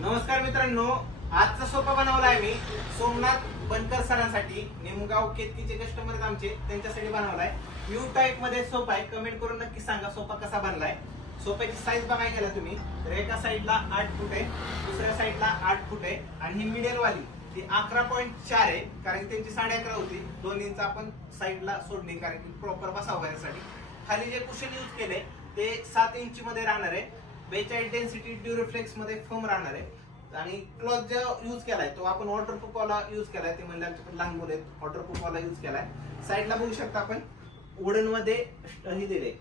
नमस्कार मित्रांनो, आजचा सोफा बनवलाय मी सोमनाथ बनकर सरांसाठी. निमगाव केतकीचे कस्टमर आहेत आमचे, त्यांच्यासाठी बनवलाय. यू टाईप मध्ये सोफा आहे. कमेंट करून नक्की सांगा सोफा कसा बनलाय. सोफ्याची साईज बघाय गेला तुम्ही तर एका साईडला 8 फूट आहे, दुसऱ्या साईडला 8 फूट आहे आणि ही मिडल वाली ती 11.4 आहे, कारण त्यांची 11.5 होती. 2 इंच आपण साईडला सोडली कारण की प्रॉपर बसावं यासाठी. खाली जे कुशन यूज केले ते 7 इंच मध्ये राहणार आहे. 42 डेन्सिटी ड्युरोफ्लेक्स मध्ये फोम राहणार आहे आणि क्लॉथ जो यूज केलाय तो आपण वॉटरप्रूफ वाला यूज केलाय. ते म्हणजे आमच्याकडे लहान मुलं आहेत, वॉटरप्रूफ वाला यूज केलाय. साईडला बघू शकता आपण वुडन मध्ये हे दिले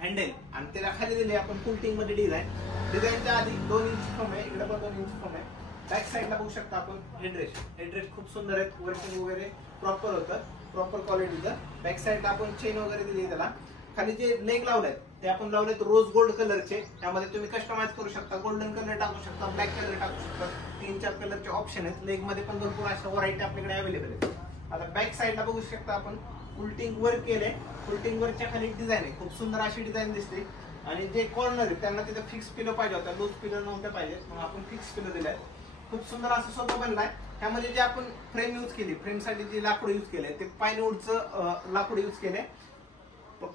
हँडल आणि त्याला खाली दिले आपण कुल्टिंग मध्ये डिझाईनच्या आधी 2 इंच फोम आहे, इकडे पण 2 इंच फोम आहे. बॅक साईडला बघू शकता आपण हेडरेस्ट खूप सुंदर आहेत. वर्किंग वगैरे प्रॉपर होतं, प्रॉपर क्वालिटीचं. बॅक साईडला आपण चेन वगैरे दिली त्याला. खाली जे लेग लावलेत ते आपण लावलेत रोज गोल्ड कलरचे. त्यामध्ये तुम्ही कस्टमाइज करू शकता, गोल्डन कलर टाकू शकता, ब्लॅक कलर टाकू शकता. 3-4 कलरचे ऑप्शन आहेत. लेग मध्ये पण भरपूर अशा व्हरायटी आपल्याकडे अवेलेबल आहेत. आता बॅक साईडला बघू शकता आपण फुलटिंग वर्क केलंय. फुलटिंग वर्कच्या खाली डिझाईन आहे, खूप सुंदर अशी डिझाईन दिसते. आणि जे कॉर्नर आहे त्यांना तिथे फिक्स पिलो पाहिजे होता, लूज पिलो नव्हते पाहिजे, मग आपण फिक्स पिलो दिलाय. खूप सुंदर असं सोफा बनलाय. त्यामध्ये जे आपण फ्रेम यूज केली, फ्रेम साठी जे लाकूड यूज केलंय ते पाईनवूडचं लाकूड यूज केलंय.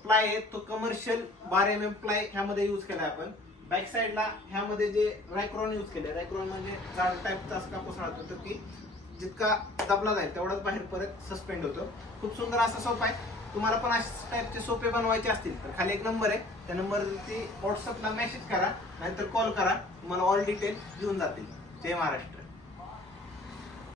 प्लाय आहे तो कमर्शियल 12 mm प्लाय ह्यामध्ये यूज केलाय आपण. बॅक साईडला ह्यामध्ये जे रॅक्रॉन यूज केले, रॅक्रॉन म्हणजे जाड टाईपचा असं कापूस राहतो की जितका दबला जाईल तेवढाच बाहेर परत सस्पेंड होतो. खूप सुंदर असा सोफा आहे. तुम्हाला पण अशा टाईपचे सोफे बनवायचे असतील तर खाली एक नंबर आहे, त्या नंबरवरती व्हॉट्सअपला मेसेज करा नाहीतर कॉल करा, तुम्हाला ऑल डिटेल घेऊन जातील. जय महाराष्ट्र.